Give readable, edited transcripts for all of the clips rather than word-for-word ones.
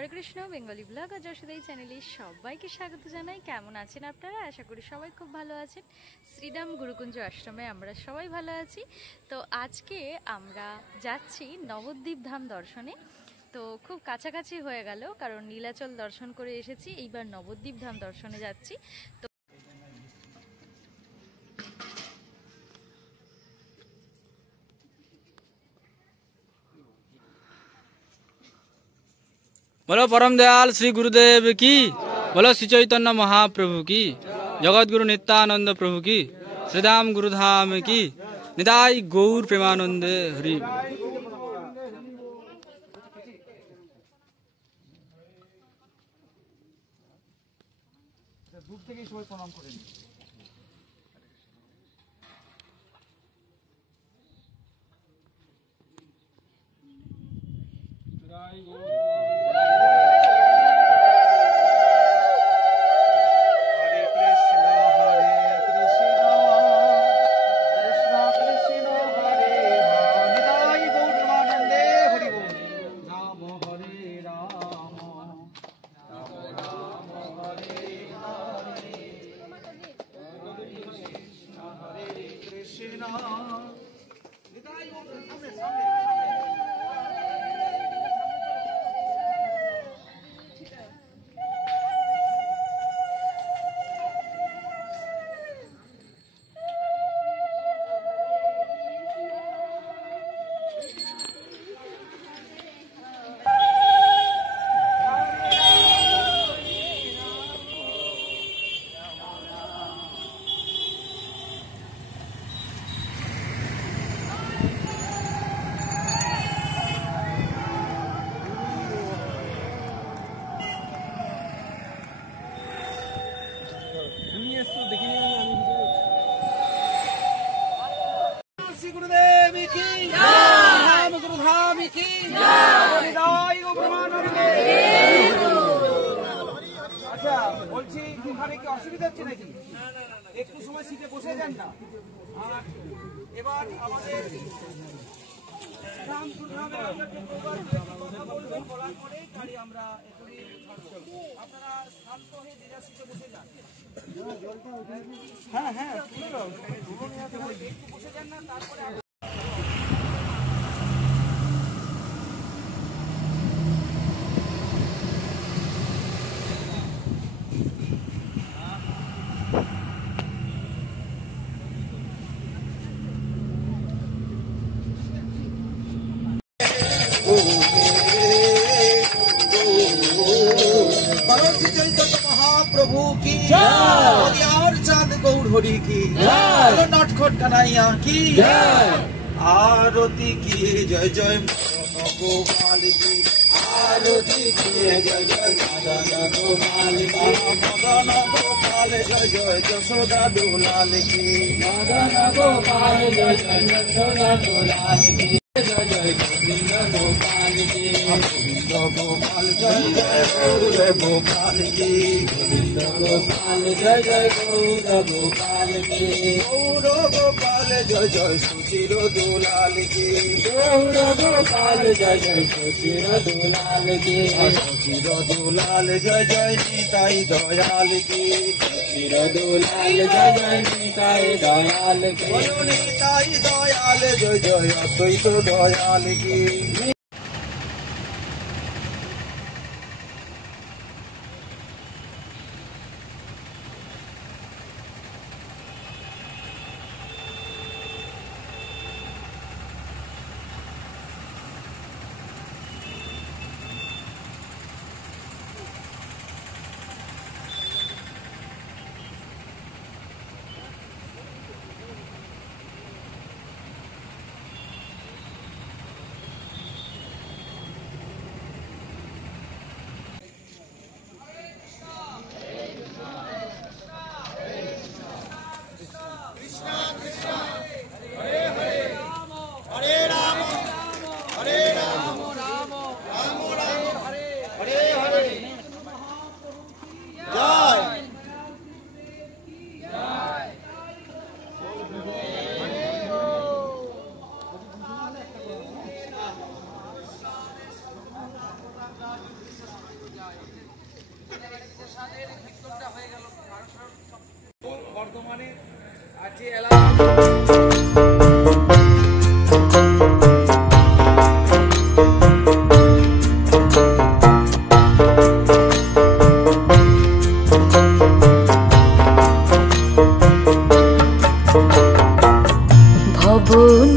হরে Krishna Bengali blog আর যশোদাই চ্যানেলে সবাইকে স্বাগত জানাই। কেমন আছেন আপনারা? আশা করি সবাই খুব ভালো আছেন। শ্রীরাম গুরুকুঞ্জ আশ্রমে আমরা সবাই ভালো আছি। তো আজকে আমরা যাচ্ছি নবদ্বীপ ধাম দর্শনে। তো খুব কাছাকাছি হয়ে গেল, কারণ নীলাচল দর্শন করে এসেছি, এইবার নবদ্বীপ ধাম দর্শনে যাচ্ছি। তো बोलो परम दयाल श्री गुरुदेव की, बोलो श्री चैतन्य महाप्रभु की, जगत गुरु नित्यानंद प्रभु की, श्रीधाम गुरुधाम की, निताई गौर प्रेमानंदे हरि। दूर থেকেই সবাই প্রণাম করেন। বলছি ওখানে কি অসুবিধা হচ্ছে নাকি? একটু সময় সিটে বসে যান না। আর এবার আমাদের বলার পরে গাড়ি আমরা আপনারা শান্ত হয়ে যে যা সিটে বসে যান। হ্যাঁ হ্যাঁ একটু বসে যান না, তারপরে महाप्रभु की और चांद गौर हरि की नटखट कन्हैया की आरती किए जय जय गोपाल की आरती किए जय जय मदन गोपाल की मदन गोपाल जय जय यशोदा दुलाल की मदन गोपाल जय जय यशोदा दुलाल की जय जय गोविंद गोपाल की गोविंद गोपाल जय जय गौर गोपाल की गोविंद गोपाल जय जय गौर गोपाल की गौर गोपाल जय जय सुशील दुलाल की गौर गोपाल जय जय सुशील दुलाल की सुशील दुलाल जय जय निताई दयाल की सुशील दुलाल जय जय निताई दयाल की निताई दयाल जय जय अद्वैत दयाल की।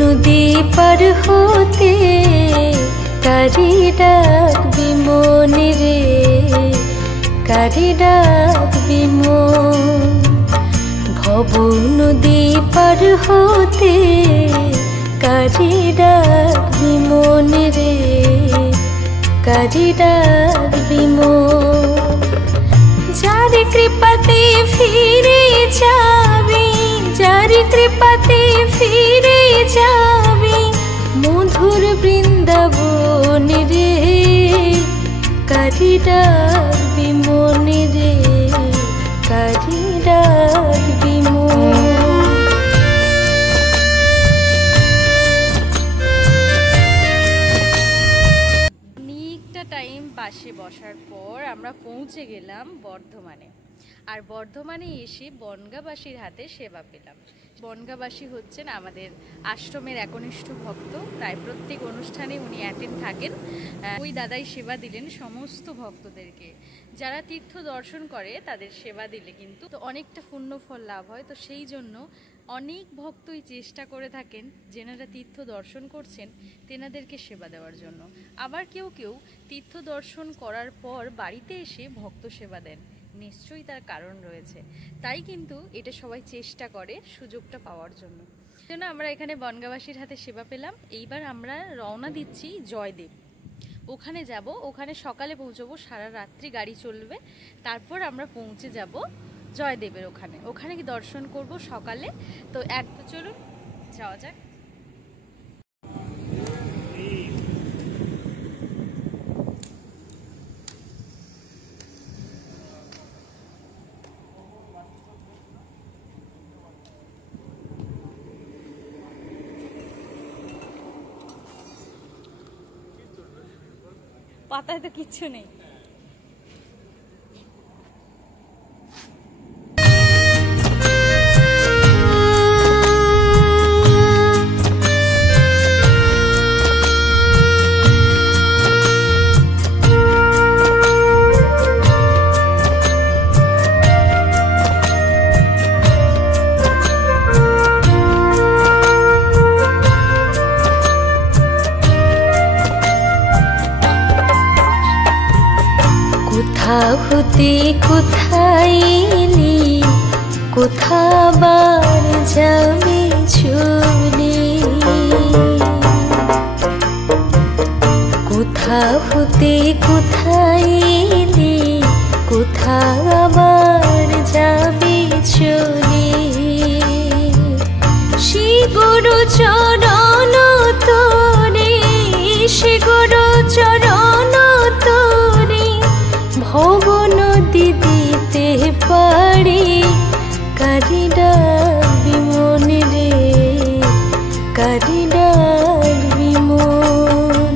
নদী পার হতে কারি ডাকবি মনে রে, কারি ডাকবি মন। ভব নদী পার হতে কারি ডাকবি মনে রে, কারি ডাকবি মন। যার কৃপাতে ফিরে যাবি, যার কৃপাতে ফিরে যাবি মধুর বৃন্দাবন রে, কারি ডাকবি মনে রে, কারি ডাকবি মন। অনেকটা টাইম বাসে বসার পর আমরা পৌঁছে গেলাম বর্ধমানে। আর বর্ধমানে এসে বনগাঁবাসীর হাতে সেবা পেলাম। বনগাঁবাসী হচ্ছেন আমাদের আশ্রমের একনিষ্ঠ ভক্ত, প্রায় প্রত্যেক অনুষ্ঠানে উনি অ্যাটেন্ড থাকেন। ওই দাদাই সেবা দিলেন সমস্ত ভক্তদেরকে। যারা তীর্থ দর্শন করে তাদের সেবা দিলে কিন্তু তো অনেকটা পুণ্য ফল লাভ হয়। তো সেই জন্য অনেক ভক্তই চেষ্টা করে থাকেন যেনারা তীর্থ দর্শন করছেন তেনাদেরকে সেবা দেওয়ার জন্য। আবার কেউ কেউ তীর্থ দর্শন করার পর বাড়িতে এসে ভক্ত সেবা দেন, নিশ্চয়ই তার কারণ রয়েছে। তাই কিন্তু এটা সবাই চেষ্টা করে সুযোগটা পাওয়ার জন্য। জন্য আমরা এখানে বনগাঁবাসীর হাতে সেবা পেলাম। এইবার আমরা রওনা দিচ্ছি জয়দেব, ওখানে যাব। ওখানে সকালে পৌঁছবো, সারা রাত্রি গাড়ি চলবে, তারপর আমরা পৌঁছে যাব জয়দেবের ওখানে। ওখানে কি দর্শন করব সকালে। তো চলুন যাওয়া যাক। পাতায় তো কিচ্ছু নেই। হতে কোথায় এলি, কোথাবার যাবে চলে, কোথা হতে কোথায় এলি, কোথাবার যাবে চলে। শ্রী গুরু চরণ তোরে, শ্রী গুরু চরণ তোরে ভব নদী দিতে পারি, কারি ডাকবি মনে রে, কারি ডাকবি মন।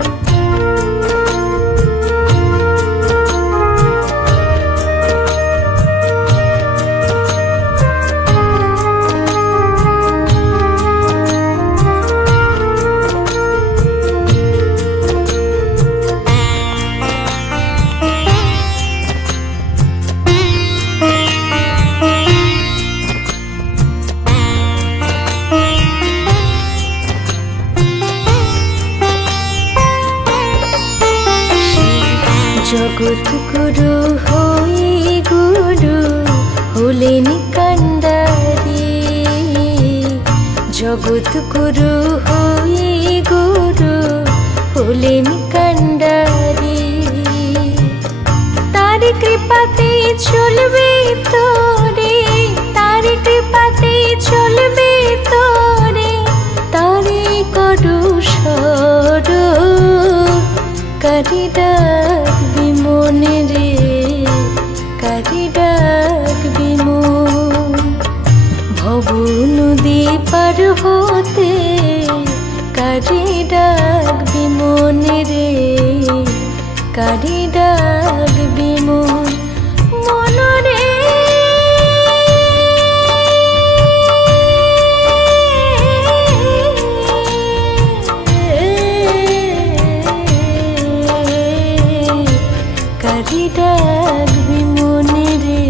জগৎ গুরু হয়ে গুরু হলেন কান্ডারি, জগৎ গুরু হয়ে গুরু হলেন কান্ডারি। তার কৃপাতে চলবে তোরে, তার কৃপাতে চলবে তোরে, তারে করু সর, কারি ডাকবি মনে রে, কারি ডাকবি মন। ভব নদী পার হতে কারি ডাকবি মনে রে, কারি ডাকবি মন। মন রে কারি ডাকবি মনে রে,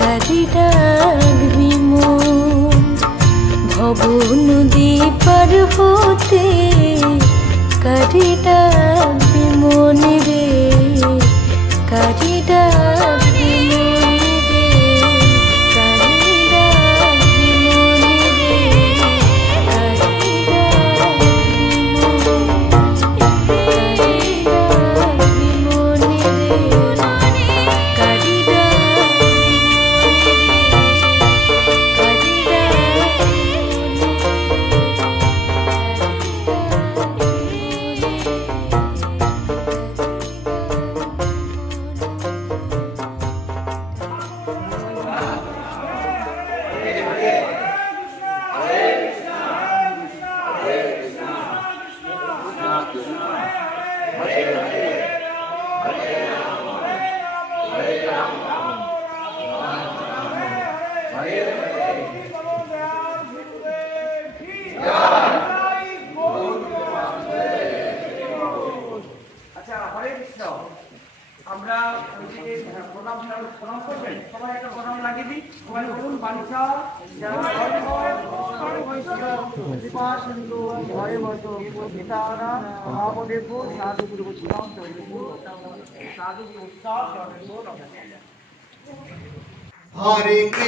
কারি ডাকবি মন। ভব নদী পার হতে কারি ডাকবি মনে রে, কারি ডাকবি মনে রে, কারি ডাকবি মনে রে, কারি ডাকবি মনে রে, কারি ডাকবি মনে রে, কারি আচ্ছা, হরে কৃষ্ণ। আমরা প্রণাম করবেন, সবাই একটা প্রণাম লাগিয়ে দিই। সবাই বলুন, বালিকা হরে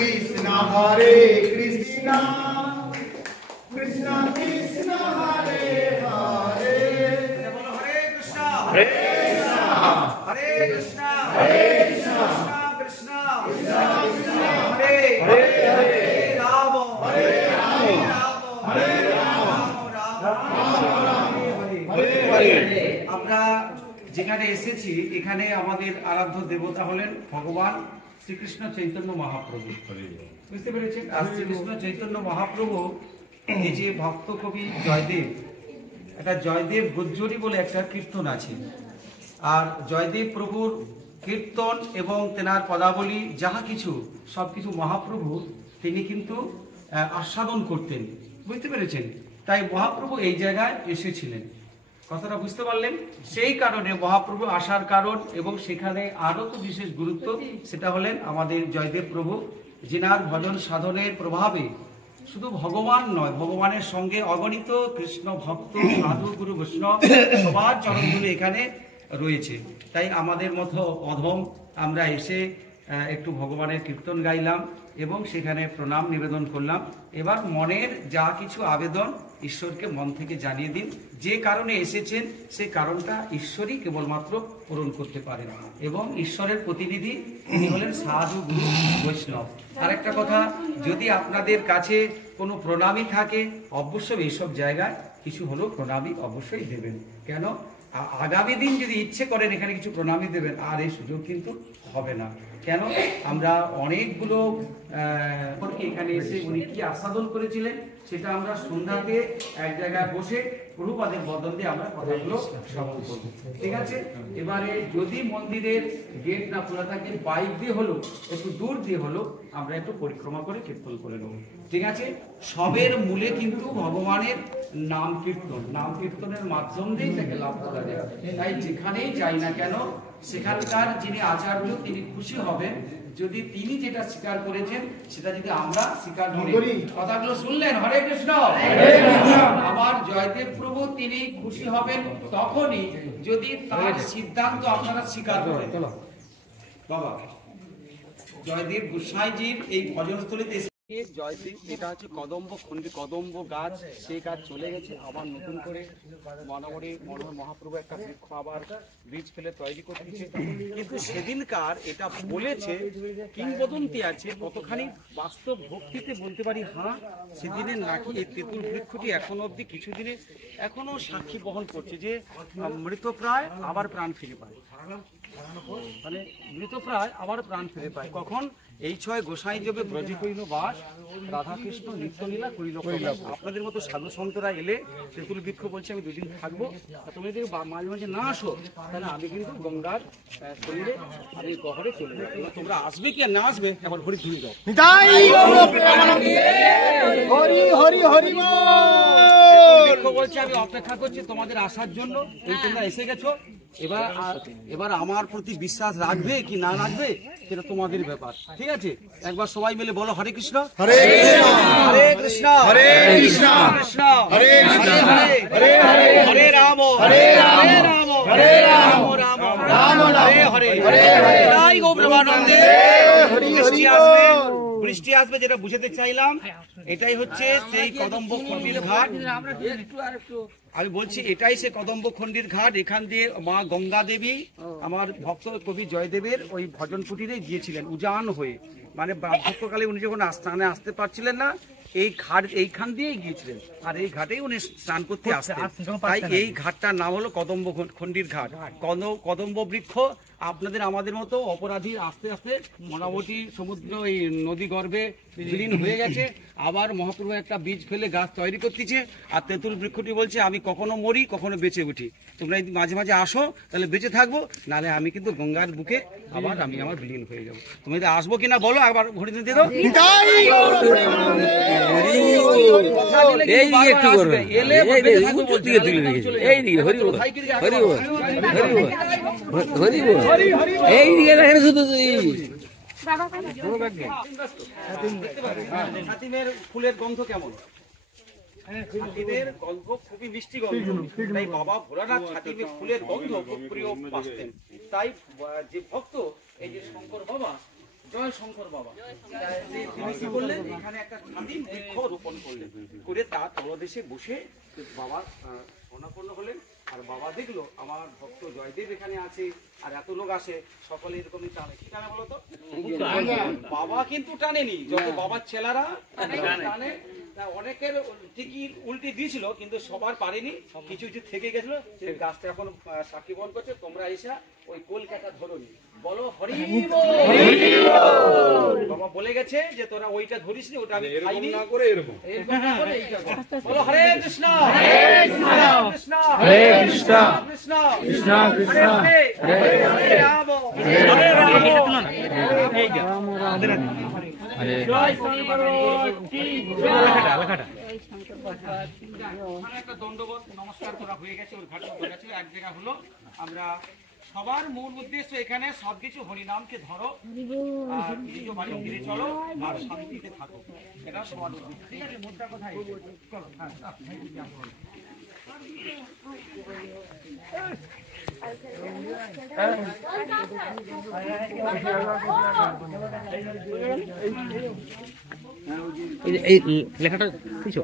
কৃষ্ণ হরে কৃষ্ণ কৃষ্ণ কৃষ্ণ হরে হরে। হরে কৃষ্ণ হরে হরে কৃষ্ণ হরে কৃষ্ণ কৃষ্ণ কৃষ্ণ হরে হরে হরে রাম হরে রাম হরে রাম রাম হরে হরে। আমরা যেখানে এসেছি এখানে আমাদের আরাধ্য দেবতা হলেন ভগবান শ্রীকৃষ্ণ চৈতন্য মহাপ্রভু। বুঝতে পেরেছেন? আর শ্রীকৃষ্ণ চৈতন্য মহাপ্রভু এই যে ভক্ত কবি জয়দেব, একটা জয়দেব গোজ্জরি বলে একটা কীর্তন আছে। আর জয়দেব প্রভুর কীর্তন এবং তেনার পদাবলী যাহা কিছু সবকিছু মহাপ্রভু তিনি কিন্তু আস্বাদন করতেন। বুঝতে পেরেছেন? তাই মহাপ্রভু এই জায়গায় এসেছিলেন। কথাটা বুঝতে পারলেন? সেই কারণে মহাপ্রভু আসার কারণ এবং সেখানে আরো তো বিশেষ গুরুত্ব, সেটা হলেন আমাদের জয়দেব প্রভু, যিনার ভজন সাধনের প্রভাবে শুধু ভগবান নয়, ভগবানের সঙ্গে অগণিত কৃষ্ণ ভক্ত সাধু গুরু বৈষ্ণব সবার চরণধুলি এখানে রয়েছে। তাই আমাদের মতো অধম আমরা এসে একটু ভগবানের কীর্তন গাইলাম এবং সেখানে প্রণাম নিবেদন করলাম। এবার মনের যা কিছু আবেদন ঈশ্বরকে মন থেকে জানিয়ে দিন। যে কারণে এসেছেন সেই কারণটা ঈশ্বরই কেবলমাত্র পূরণ করতে পারেন এবং ঈশ্বরের প্রতিনিধি তিনি হলেন সাধু গুরু বৈষ্ণব। আরেকটা কথা, যদি আপনাদের কাছে কোনো প্রণামী থাকে অবশ্যই এইসব জায়গায় কিছু হলেও প্রণামী অবশ্যই দেবেন। কেন? আগামী দিন যদি ইচ্ছে করেন এখানে কিছু প্রণামী দেবেন, আর এই সুযোগ কিন্তু হবে না। কেন? আমরা অনেকগুলো এখানে এসে উনি কি আস্বাদন করেছিলেন সেটা আমরা সন্ধ্যাতে এক জায়গায় বসে প্রভুপাদের বদল দিয়ে আমরা কথাগুলো শ্রবণ করব। ঠিক আছে? এবারে যদি মন্দিরের গেট না খোলা থাকে, বাইক দিয়ে হলো একটু দূর দিয়ে হলো আমরা একটু পরিক্রমা করে কীর্তন করে নেব। ঠিক আছে? সবের মূলে কিন্তু ভগবানের নাম কীর্তন, নাম কীর্তনের মাধ্যম দিয়েই তাকে লাভ করা যায়। তাই যেখানেই যাই না কেন সেখানকার যিনি আচার্য তিনি খুশি হবেন যদি তিনি যেটা স্বীকার করেছেন সেটা যদি আমরা স্বীকার করি। কথাগুলো শুনলেন? হরে কৃষ্ণ। আমার জয়দেব প্রভু তিনি খুশি হবেন তখনই যদি তার সিদ্ধান্ত আপনারা স্বীকার করেন। বাবা জয়দেব গোসাইজির এই ভজনস্থলীতে জয়দেব, এটা হচ্ছে কদম্ব খন্ডি, কদম্ব গাছ, সেই গাছ চলে গেছে, আবার নতুন করে মনোহর মহাপ্রভু একটা বৃক্ষ আবার বীজ ফেলে তৈরি করে দিচ্ছে। কিন্তু সেদিনকার এটা বলেছে, কিংবদন্তি আছে, কতখানি বাস্তব ভক্তিতে বলতে পারি হ্যাঁ সেদিনের নাকি এই তেঁতুল বৃক্ষটি এখনো অব্দি কিছুদিনে এখনো সাক্ষী বহন করছে যে মৃতপ্রায় আবার প্রাণ ফিরে পায়। মানে মৃতপ্রায় আবার প্রাণ ফিরে পায় কখন? এই ছয় গোসাই জবে ব্রজে করিল বাস, রাধাকৃষ্ণ নিত্যলীলা করিল। আপনাদের মতো সাধু সন্তরা এলে তেঁতুল বৃক্ষ বলছে আমি দুদিন থাকবো, তুমি যদি মাঝে মাঝে না আসো তাহলে আমি কিন্তু গঙ্গার শরীরে আমি গহরে চলে যাবো। তোমরা আসবে কি আর না আসবে এবার হরি ধুয়ে যাও। বৃক্ষ বলছে আমি অপেক্ষা করছি তোমাদের আসার জন্য, তোমরা এসে গেছো, এবার আমার প্রতি বিশ্বাস রাখবে কি না রাখবে সেটা তোমাদের ব্যাপার, ঠিক আছে? একবার সবাই মিলে বলো হরে কৃষ্ণ হরে কৃষ্ণ হরে কৃষ্ণ কৃষ্ণ হরে কৃষ্ণ হরে হরে হরে রাম হরে রাম হরে রাম রাম রাম হরে হরে হরে হরে জয় গো প্রেমানন্দে। বৃষ্টি আসবে যেটা বুঝাতে চাইলাম, এটাই হচ্ছে সেই কদম্বখণ্ডির ঘাট। আমি বলছি এটাই সে কদম্বখণ্ডির ঘাট। এখান দিয়ে মা গঙ্গা দেবী আমার ভক্ত কবি জয়দেবের ওই ভজন কুটিরে গিয়েছিলেন উজান হয়ে, মানে বার্ধক্যকালে উনি যখন স্নানে আসতে পারছিলেন না, এই ঘাট এইখান দিয়েই গিয়েছিলেন, আর এই ঘাটেই উনি স্নান করতে আসতেন। তাই এই ঘাটটার নাম হলো কদম্বখণ্ডির ঘাট। কদম্ব বৃক্ষ আপনাদের আমাদের মতো অপরাধী আস্তে আস্তে মোটামুটি সমুদ্র এই নদী গর্ভে বিলীন হয়ে গেছে। আবার মহাপ্রভু একটা বীজ ফেলে গাছ তৈরি করতেছে, আর তেঁতুল বৃক্ষটি বলছে আমি কখনো মরি কখনো বেঁচে উঠি, তোমরা যদি মাঝে মাঝে আসো তাহলে বেঁচে থাকবো, নাহলে আমি কিন্তু গঙ্গার বুকে আবার আমি আমার বিলীন হয়ে যাবো। তুমি যদি আসবো কিনা বলো, একবার ঘড়ি দিয়ে দাও। ছাতিমের ফুলের গন্ধ কেমন? ছাতিমের গন্ধ খুবই মিষ্টি গন্ধ, তাই বাবা ভোলানাথ ছাতিমের ফুলের গন্ধ খুব প্রিয় বাসতেন। তাই যে ভক্ত এই যে শঙ্কর বাবা, জয় শঙ্কর বাবা, তিনি কি করলেন, এখানে একটা ছাতিম বৃক্ষ রোপণ করলেন, করে তার তলদেশে বসে বাবা অনাপন্ন হলেন। আর বাবা দেখলো আমার ভক্ত জয়দেব এখানে আছে আর এত লোক আসে, সকলে এরকমই টানে। কি টানে বলতো? বাবা কিন্তু টানেনি, যত বাবার ছেলেরা টানে। অনেকের ঠিকই উল্টে দিয়েছিল, কিন্তু সবার পারেনি, কিছু কিছু থেকে গেছিল। সেই গাছটা এখন সাক্ষী বহন করছে। তোমরা এসে ওই কলকাতা ধরনি, বলো হরি বল। বাবা বলে গেছে যে তোরা ওইটা ধরিস নি, ওটা আমি খাইনি না করে এরকম বলো হরে কৃষ্ণ হরে কৃষ্ণ হরে কৃষ্ণ কৃষ্ণ কৃষ্ণ কৃষ্ণ হরে হরে রাম হরে রাম এই রাম রাম হরে জয় শঙ্কর কি লেখাটা একটা দণ্ডবত নমস্কার করা হয়ে গেছে। ওর ঘাট হয়ে গেছে। এক জায়গা হলো আমরা সবার মূল উদ্দেশ্য এখানে সবকিছু হরিনামকে ধরো আর নিজ বাড়ি ফিরে চলো আর শান্তিতে থাকো, এটা সবার উদ্দেশ্য। ঠিক আছে, মোদ্দা কোথায় চলো। এই লেখাটা কিছু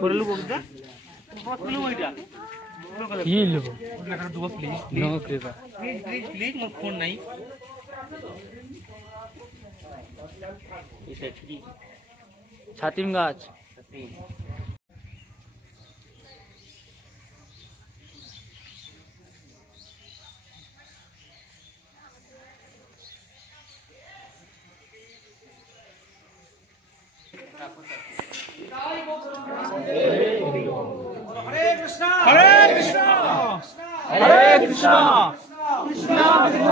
করলু বলতে ওইটা কি লিখবো লেখাটা দুটো প্লিজ নো কৃপা প্লিজ প্লিজ মোর ফোন নাই। ছাতিম গাছ হরে কৃষ্ণ হরে কৃষ্ণ হরে কৃষ্ণ কৃষ্ণ কৃষ্ণ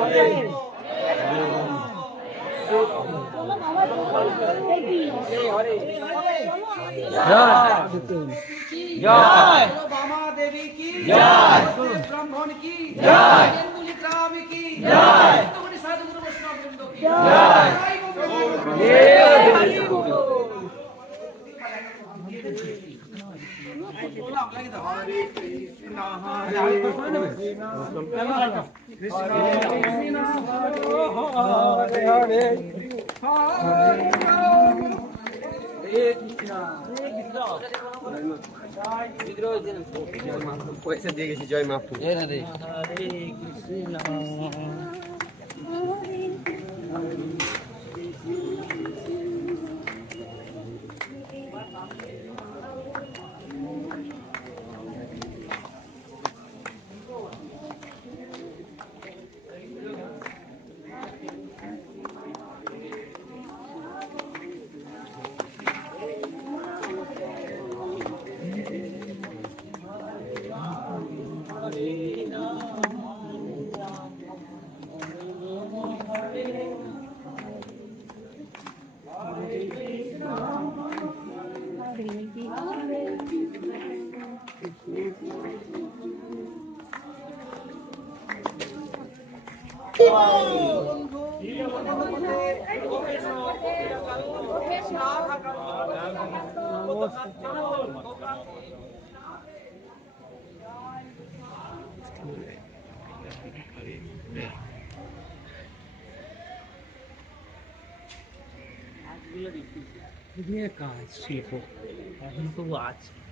হরে জয় বামা দেবী কি জয়, ব্রাহ্মণ কি জয়, রাম কি জয়, সাধু গুরু বৈষ্ণব বৃন্দ কি জয়। পয়সা দিয়ে গেছি জয় মাফু কাজ শিল্প এখন তো আছে